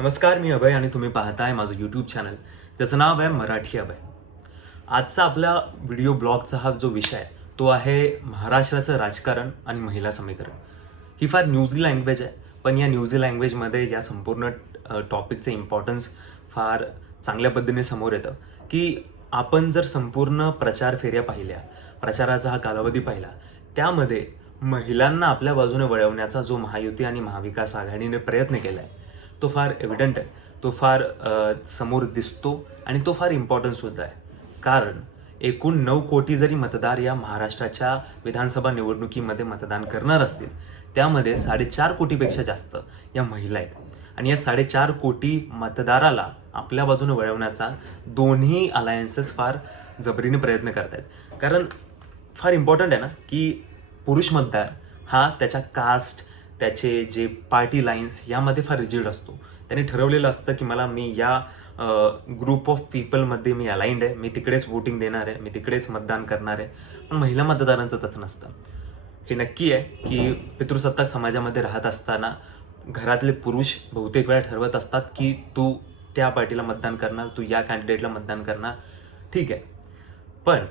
नमस्कार मी अभय आणि तुम्ही पाहताय माझं यूट्यूब चॅनल त्याचं नाव आहे मराठी अभय. आजचा आपला व्हिडिओ ब्लॉगचा हा जो विषय आहे तो आहे महाराष्ट्राचं राजकारण आणि महिला समीकरण. ही फार न्यूझी लँग्वेज आहे पण या न्यूझी लँग्वेजमध्ये या संपूर्ण टॉपिकचं इम्पॉर्टन्स फार चांगल्या पद्धतीने समोर येतं की आपण जर संपूर्ण प्रचार फेऱ्या पाहिल्या प्रचाराचा हा कालावधी पाहिला त्यामध्ये महिलांना आपल्या बाजूने वळवण्याचा जो महायुती आणि महाविकास आघाडीने प्रयत्न केला आहे तो फार एव्हिडंट आहे. तो फार समोर दिसतो आणि तो फार इम्पॉर्टंटसुद्धा आहे. कारण एकूण नऊ कोटी जरी मतदार या महाराष्ट्राच्या विधानसभा निवडणुकीमध्ये मतदान करणार असतील त्यामध्ये साडेचार कोटीपेक्षा जास्त या महिला आहेत. आणि या साडेचार कोटी मतदाराला आपल्या बाजूने वळवण्याचा दोन्ही अलायन्सेस फार जबरीने प्रयत्न करत आहेत कारण फार इम्पॉर्टंट आहे ना की पुरुष मतदार हा त्याच्या कास्ट त्याचे जे पार्टी लाईन्स यामध्ये फार रिजिड असतो. त्याने ठरवलेलं असतं की मला मी या ग्रुप ऑफ पीपलमध्ये मी अलाइंड आहे. मी तिकडेच वोटिंग देणार आहे. मी तिकडेच मतदान करणार आहे. पण महिला मतदारांचं तसं नसतं. हे नक्की आहे की पितृसत्ताक समाजामध्ये राहत असताना घरातले पुरुष बहुतेक वेळा ठरवत असतात की तू त्या पार्टीला मतदान करणार तू या कॅन्डिडेटला मतदान करणार. ठीक आहे. पण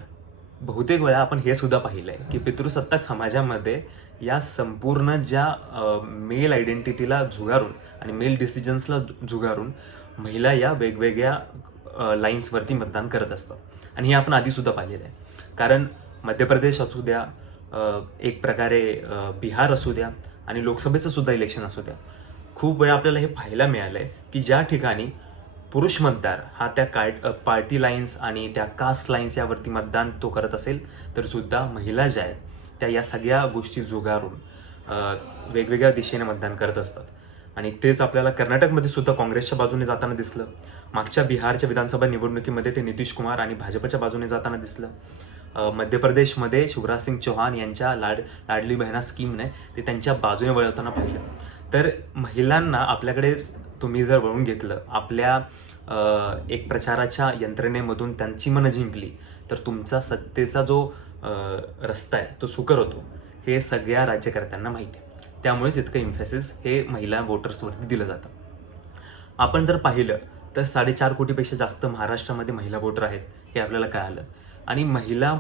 बहुतेक वेळा आपण हे सुद्धा पाहिलं आहे की पितृसत्ताक समाजामध्ये या संपूर्ण ज्या मेल आयडेंटिटीला झुगारून आणि मेल डिसिजन्सला झुगारून महिला या वेगवेगळ्या लाईन्सवरती मतदान करत असतात. आणि हे आपण आधीसुद्धा पाहिलेलं आहे. कारण मध्य प्रदेश असू द्या एक प्रकारे बिहार असू द्या आणि लोकसभेचं सुद्धा इलेक्शन असू द्या खूप वेळा आपल्याला हे पाहायला मिळालं आहे की ज्या ठिकाणी पुरुष मतदार हा त्या कार्ट पार्टी लाईन्स आणि त्या कास्ट लाईन्स यावरती मतदान तो करत असेल तर सुद्धा महिला ज्या आहेत त्या या सगळ्या गोष्टी जुगारून वेगवेगळ्या दिशेने मतदान करत असतात. आणि तेच आपल्याला कर्नाटकमध्ये सुद्धा काँग्रेसच्या बाजूने जाताना दिसलं. मागच्या बिहारच्या विधानसभा निवडणुकीमध्ये ते नितीश कुमार आणि भाजपच्या बाजूने जाताना दिसलं. मध्य प्रदेशमध्ये शिवराज सिंग चौहान यांच्या लाड लाडली बहिणा स्कीमने ते त्यांच्या बाजूने वळवताना पाहिलं. तर महिलांना आपल्याकडे तुम्ही जर वळून घेतलं आपल्या एक प्रचाराच्या यंत्रणेमधून त्यांची मनं जिंकली तर तुमचा सत्तेचा जो रस्ता आहे तो सुकर होतो. हे सगळ्या राज्यकर्त्यांना माहिती आहे. त्यामुळेच इतकं इम्फेसिस हे महिला वोटर्सवरती दिलं जातं. आपण जर पाहिलं तर साडेचार कोटीपेक्षा जास्त महाराष्ट्रामध्ये महिला वोटर आहेत हे आपल्याला कळालं. आणि महिला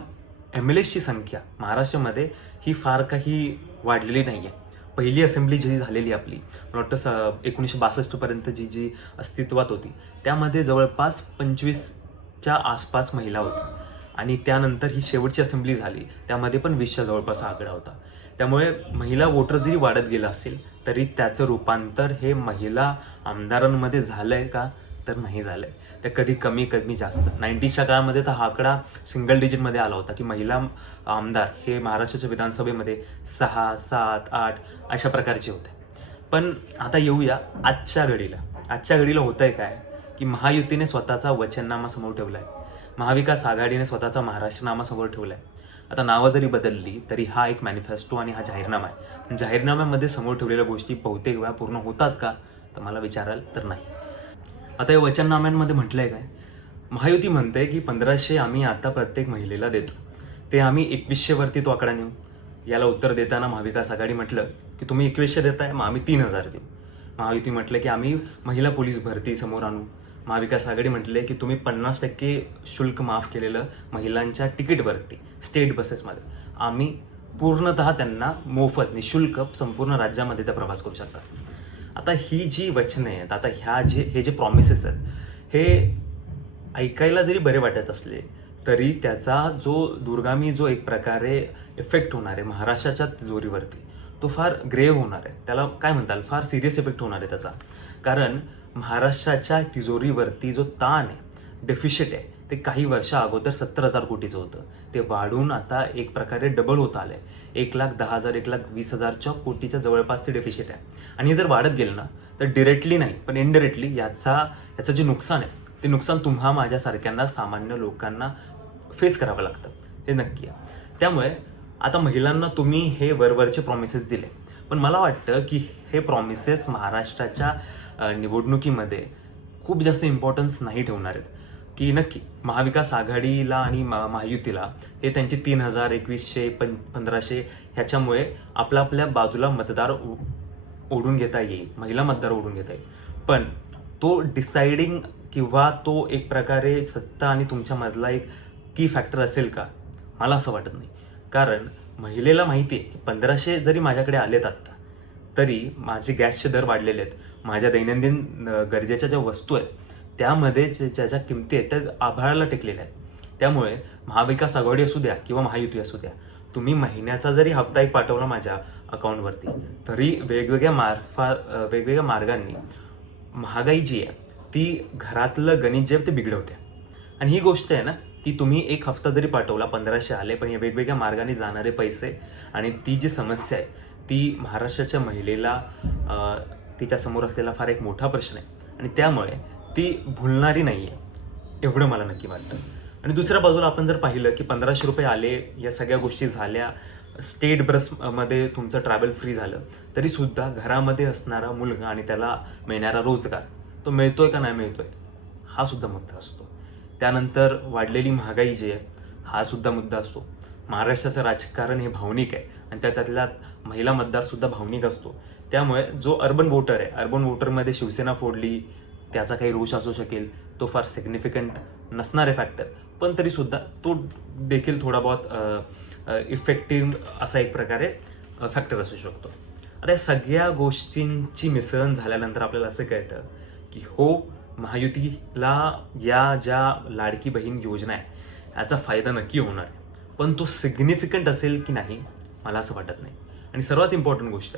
एम एल एसची संख्या महाराष्ट्रामध्ये ही फार काही वाढलेली नाही आहे पहिली असेंब्ली जी झालेली आपली मला वाटतं स एकोणीसशे बासष्टपर्यंत जी जी अस्तित्वात होती त्यामध्ये जवळपास पंचवीसच्या आसपास महिला होत्या. आणि त्यानंतर ही शेवटची असेंब्ली झाली. त्यामध्ये पण वीसच्या जवळपास हा आकडा होता. त्यामुळे महिला वोटर जरी वाढत गेला असेल तरी त्याचं रूपांतर हे महिला आमदारांमध्ये झालं आहे का? तर नाही झालं आहे ते कधी कमी कमी जास्त. नाईन्टीच्या काळामध्ये तर हा आकडा सिंगल डिजिटमध्ये आला होता की महिला आमदार हे महाराष्ट्राच्या विधानसभेमध्ये सहा सात आठ अशा प्रकारचे होते. पण आता येऊया आजच्या घडीला. आजच्या घडीला होतं आहे काय? की महायुतीने स्वतःचा वचननामा समोर ठेवला आहे महाविकास आघाडीने स्वतःचा महाराष्ट्रनामा समोर ठेवला आहे आता नावं जरी बदलली तरी हा एक मॅनिफेस्टो आणि हा जाहीरनामा आहे. जाहीरनाम्यामध्ये समोर ठेवलेल्या गोष्टी बहुतेक वेळा पूर्ण होतात का तर मला विचाराल तर नाही. आता या वचननाम्यांमध्ये म्हटलंय काय? महायुती म्हणते की पंधराशे आम्ही आता प्रत्येक महिलेला देतो. ते आम्ही एकवीसशेवरती तो आकडा नेऊ. याला उत्तर देताना महाविकास आघाडी म्हटलं की तुम्ही एकवीसशे देताय मग आम्ही तीन हजार देऊ. महायुती म्हटलं की आम्ही महिला पोलीस भरती समोर आणू. महाविकास आघाडी म्हटले की तुम्ही पन्नास टक्के शुल्क माफ केलेलं महिलांच्या तिकीटवरती स्टेट बसेसमध्ये आम्ही पूर्णतः त्यांना मोफत निशुल्क संपूर्ण राज्यामध्ये त्या प्रवास करू शकतात आता ही जी वचने आहेत आता ह्या जे हे जे प्रॉमिसेस आहेत हे ऐकायला जरी बरे वाटत असले तरी त्याचा जो दुर्गामी जो एक प्रकारे इफेक्ट होणार आहे महाराष्ट्राच्या तिजोरीवरती तो फार ग्रेव्ह होणार आहे. त्याला काय म्हणताल? फार सिरियस इफेक्ट होणार आहे त्याचा. कारण महाराष्ट्राच्या तिजोरीवरती जो ताण आहे डेफिशिट आहे ते काही वर्षा अगोदर सत्तर हजार कोटीचं होतं. ते वाढून आता एक प्रकारे डबल होत आहे एक लाख दहा हजार एक लाख वीस हजारच्या कोटीच्या जवळपास ते डेफिशिट आहे. आणि हे जर वाढत गेलं ना तर डिरेक्टली नाही पण इनडिरेक्टली याचा याचं जे नुकसान आहे ते नुकसान तुम्हा माझ्यासारख्यांना सामान्य लोकांना फेस करावं लागतं. हे नक्की आहे. त्यामुळे आता महिलांना तुम्ही हे वरवरचे प्रॉमिसेस दिले. पण मला वाटतं की हे प्रॉमिसेस महाराष्ट्राच्या निवडणुकीमध्ये खूप जास्त इम्पॉर्टन्स नाही ठेवणार आहेत. की नक्की महाविकास आघाडीला आणि मा महायुतीला हे त्यांचे तीन हजार एकवीसशे पं पंधराशे ह्याच्यामुळे आपल्या आपल्या बाजूला मतदार ओढून घेता येईल. महिला मतदार ओढून घेता येईल. पण तो डिसाइडिंग किंवा तो एक प्रकारे सत्ता आणि तुमच्यामधला एक की फॅक्टर असेल का? मला असं वाटत नाही. कारण महिलेला माहिती आहे की पंधराशे जरी माझ्याकडे आलेत आत्ता तरी माझे गॅसचे दर वाढलेले आहेत. माझ्या दैनंदिन गरजेच्या ज्या वस्तू आहेत त्यामध्ये ज्या ज्या किमती आहेत त्या आभाळाला टेकलेल्या आहेत. त्यामुळे महाविकास आघाडी असू द्या किंवा महायुती असू द्या तुम्ही महिन्याचा जरी हप्ता एक पाठवला माझ्या अकाउंटवरती तरी वेगवेगळ्या मार्फा वेगवेगळ्या मार्गांनी महागाई जी आहे ती घरातलं गणित जे ते बिघडवते. आणि ही गोष्ट आहे ना की तुम्ही एक हफ्ता जरी पाठवला पंधराशे आले पण या वेगवेगळ्या मार्गाने जाणारे पैसे आणि ती जी समस्या आहे ती महाराष्ट्राच्या महिलेला तिच्यासमोर असलेला फार एक मोठा प्रश्न आहे. आणि त्यामुळे ती भुलणारी नाही आहे एवढं मला नक्की वाटतं. आणि दुसऱ्या बाजूला आपण जर पाहिलं की पंधराशे रुपये आले या सगळ्या गोष्टी झाल्या स्टेट बसमध्ये तुमचं ट्रॅव्हल फ्री झालं तरीसुद्धा घरामध्ये असणारा मुलगा आणि त्याला मिळणारा रोजगार तो मिळतोय का नाही मिळतोय? हा सुद्धा मुद्दा असतो. त्यानंतर वाढलेली महागाई जी आहे हा सुद्धा मुद्दा असतो. महाराष्ट्राचं राजकारण हे भावनिक आहे. आणि त्या त्यातल्या महिला मतदारसुद्धा भावनिक असतो. त्यामुळे जो अर्बन वोटर आहे अर्बन वोटरमध्ये शिवसेना फोडली त्याचा काही रोष असू शकेल तो फार सिग्निफिकंट नसणार आहे फॅक्टर पण तरीसुद्धा तो देखील थोडा बहुत इफेक्टिव्ह असा एक प्रकारे फॅक्टर असू शकतो. आता या सगळ्या गोष्टींची मिसळण झाल्यानंतर आपल्याला असं कळतं की हो महायुतीला या ज्या लाडकी बहीण योजना आहे याचा फायदा नक्की होणार आहे. पण तो सिग्निफिकंट असेल की नाही मला असं वाटत नाही. आणि सर्वात इम्पॉर्टंट गोष्ट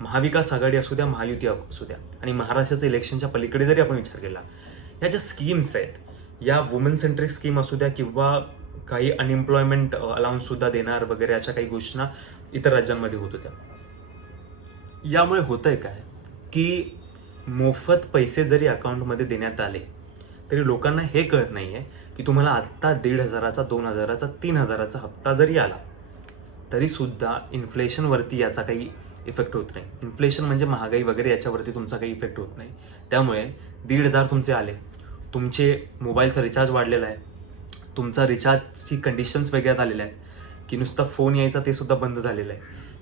महाविकास आघाडी असू द्या महायुती असू द्या आणि महाराष्ट्राचं इलेक्शनच्या पलीकडे जरी आपण विचार केला या ज्या स्कीम्स आहेत या वुमेन सेंट्रिक स्कीम असू द्या किंवा काही अनएम्प्लॉयमेंट अलाउन्ससुद्धा देणार वगैरे अशा काही घोषणा इतर राज्यांमध्ये होत होत्या. यामुळे होतंय काय? की मोफत पैसे जरी अकाउंटमध्ये देण्यात आले तरी लोकांना हे कळत नाही आहे की तुम्हाला आत्ता दीड हजाराचा दोन हजाराचा तीन हजाराचा हप्ता जरी आला तरीसुद्धा इन्फ्लेशनवरती याचा काही इफेक्ट होत नाही. इन्फ्लेशन म्हणजे महागाई वगैरे याच्यावरती तुमचा काही इफेक्ट होत नाही. त्यामुळे दीड हजार तुमचे आले. तुमचे मोबाईलचा रिचार्ज वाढलेला आहे. तुमचा रिचार्जची कंडिशन्स वेगळ्यात आलेल्या आहेत. की नुसता फोन यायचा ते सुद्धा बंद झालेलं आहे.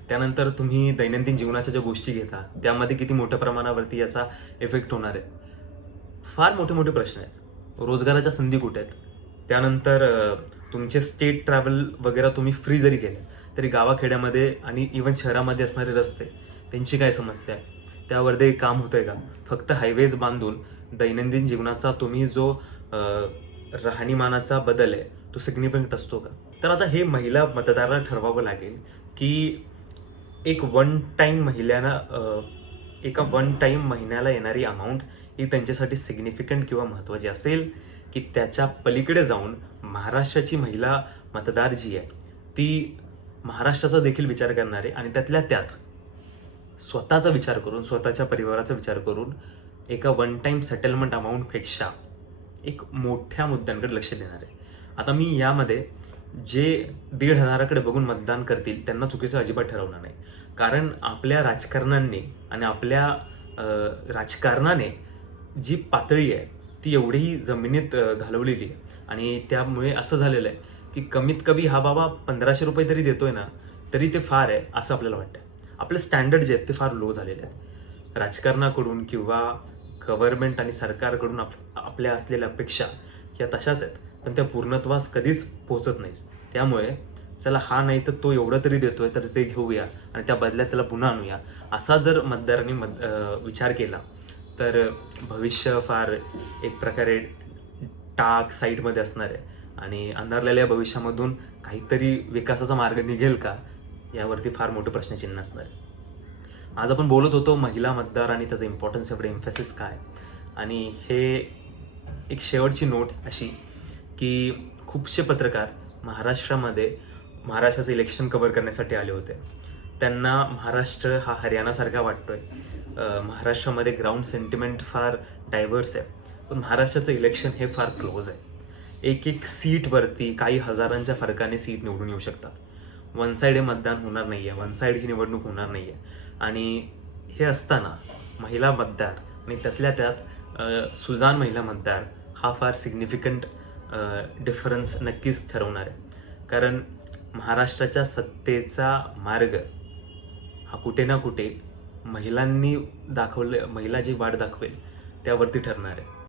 त्यानंतर तुम्ही दैनंदिन जीवनाच्या ज्या गोष्टी घेता त्यामध्ये किती मोठ्या प्रमाणावरती याचा इफेक्ट होणार आहे? फार मोठे मोठे प्रश्न आहेत. रोजगाराच्या संधी कुठे आहेत? त्यानंतर तुमचे स्टेट ट्रॅव्हल वगैरे तुम्ही फ्री जरी केलं तरी गावाखेड्यामध्ये आणि इवन शहरामध्ये असणारे रस्ते त्यांची काय समस्या आहे? त्यावरती काम होतंय का? फक्त हायवेज बांधून दैनंदिन जीवनाचा तुम्ही जो राहणीमानाचा बदल आहे तो सिग्निफिकंट असतो का? तर आता हे महिला मतदाराला ठरवावं लागेल की एक वन टाईम महिलांना एका वन टाईम महिन्याला येणारी अमाऊंट ही त्यांच्यासाठी सिग्निफिकंट किंवा महत्त्वाची असेल की त्याच्या पलीकडे जाऊन महाराष्ट्राची महिला मतदार जी आहे ती महाराष्ट्राचा देखील विचार करणारे आणि त्यातल्या त्यात स्वतःचा विचार करून स्वतःच्या परिवाराचा विचार करून एका वन टाईम सेटलमेंट अमाऊंटपेक्षा एक मोठ्या मुद्द्यांकडे लक्ष देणार आहे. आता मी यामध्ये जे दीड हजाराकडे बघून मतदान करतील त्यांना चुकीचं अजिबात ठरवणार नाही. कारण आपल्या राजकारणांनी आणि आपल्या राजकारणाने जी पातळी आहे ती एवढीही जमिनीत घालवलेली आहे. आणि त्यामुळे असं झालेलं आहे की कमीत कमी हा बाबा पंधराशे रुपये तरी देतोय ना तरी ते फार आहे असं आपल्याला वाटतं आपले स्टँडर्ड जे आहेत ते फार लो झालेले आहेत. राजकारणाकडून किंवा गव्हर्नमेंट आणि सरकारकडून आप आपल्या असलेल्या अपेक्षा या तशाच आहेत. पण त्या पूर्णत्वास कधीच पोहोचत नाहीत. त्यामुळे चला हा नाही तर तो एवढं तरी देतोय तर ते घेऊया आणि त्या बदल्यात त्याला पुन्हा आणूया. असा जर मतदारांनी मत विचार केला तर भविष्य फार एक प्रकारे टाक साईडमध्ये असणार आहे. आणि अंधारलेल्या भविष्यामधून काहीतरी विकासाचा मार्ग निघेल का? यावरती फार मोठं प्रश्नचिन्ह असणार आहे. आज आपण बोलत होतो महिला मतदार आणि त्याचं इम्पॉर्टन्स एवढे एम्फेसिस काय? आणि हे एक शेवटची नोट अशी की खूपसे पत्रकार महाराष्ट्रामध्ये महाराष्ट्राचं इलेक्शन कव्हर करण्यासाठी आले होते. त्यांना महाराष्ट्र हा हरियाणासारखा वाटतोय. आहे महाराष्ट्रामध्ये ग्राउंड सेंटिमेंट फार डायव्हर्स आहे. पण महाराष्ट्राचं इलेक्शन हे फार क्लोज आहे. एक एक सीटवरती काही हजारांच्या फरकाने सीट निवडून येऊ शकतात. वन साईड हे मतदान होणार नाही आहे वन साईड ही निवडणूक होणार नाही आहे आणि हे असताना महिला मतदार आणि त्यातल्या त्यात सुजान महिला मतदार हा फार सिग्निफिकंट डिफरन्स नक्कीच ठरवणार आहे. कारण महाराष्ट्राच्या सत्तेचा मार्ग हा कुठे ना कुठे महिलांनी दाखवले महिला जी वाट दाखवेल त्यावरती ठरणार आहे.